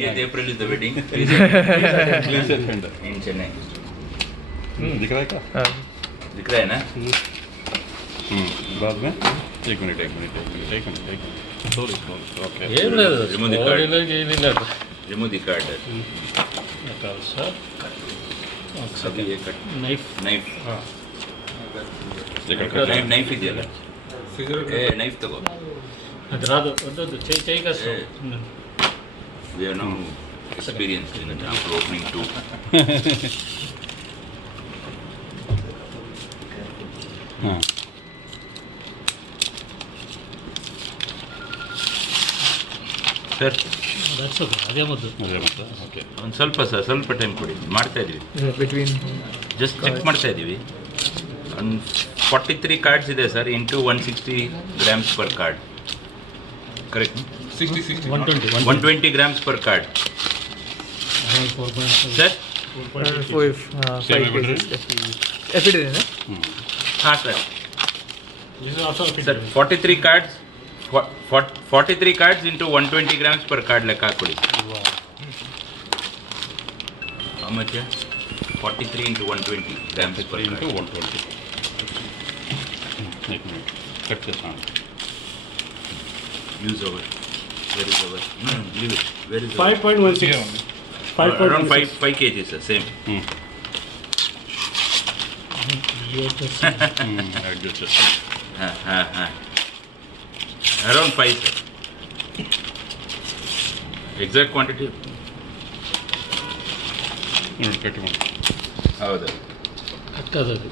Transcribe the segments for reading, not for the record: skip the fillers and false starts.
20th April is the wedding. Please attend. In Chennai. दिख रहा है क्या? दिख रहा है ना? बाद में एक मिनट सॉरी ओके ఏం లేదు Remove the card. బాడీలోకి ఏమీ లేదు Remove the card. సార్ अभी ये कट నైఫ్ knife. Knife ಇದೆಯಲ್ಲ knife ತಗೋ. అది రాదు వద్దు చేయి కష్టం We are now experienced in the after opening too. हाँ ಸರ್ ದಟ್ಸ್ ಓಕೆ ಅದೇ ಮೊದಲು ಅದೇ ಮತ್ತೆ ಓಕೆ ಒಂದು ಸ್ವಲ್ಪ ಟೈಮ್ ಕೊಡಿ ಮಾಡ್ತಾ ಇದೀವಿ between ಜಸ್ಟ್ ಚೆಕ್ ಮಾಡ್ತಾ ಇದ್ದೀವಿ ಒಂದು 43 ಕಾರ್ಡ್ಸ್ ಇದೆ sir into 160 grams per card correct 120 grams per card sir 5 cases. Epidural, na? ಹಾಂ ಸರ್ ಸರ್ 43 ಕಾರ್ಡ್ಸ್ 43 cards into 120 grams per card ಲೆಕ್ಕ ಹಾಕ್ಕೊಡಿ ಮಚ್ಚ 43 ಇಂಟು 120 ಗ್ರಾಮ್ಸ್ ಪರ್ इंटू 120 एक मिनट कट చేస్తాను use over where is over leave it where is 5.16 around 5 kg sir same add చేస్తాను around 5 sir exact quantity ಕಟ್ಟಿ ಹೌದು ಕಟ್ಟದು ಅದು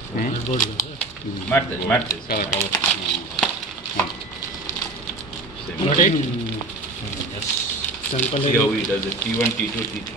ಬೋರ್ಡ್ ಮಾಡ್ತೇವೆ ಕಾಲ ಕಾಲ same Got it? here we does the T1 T2 T3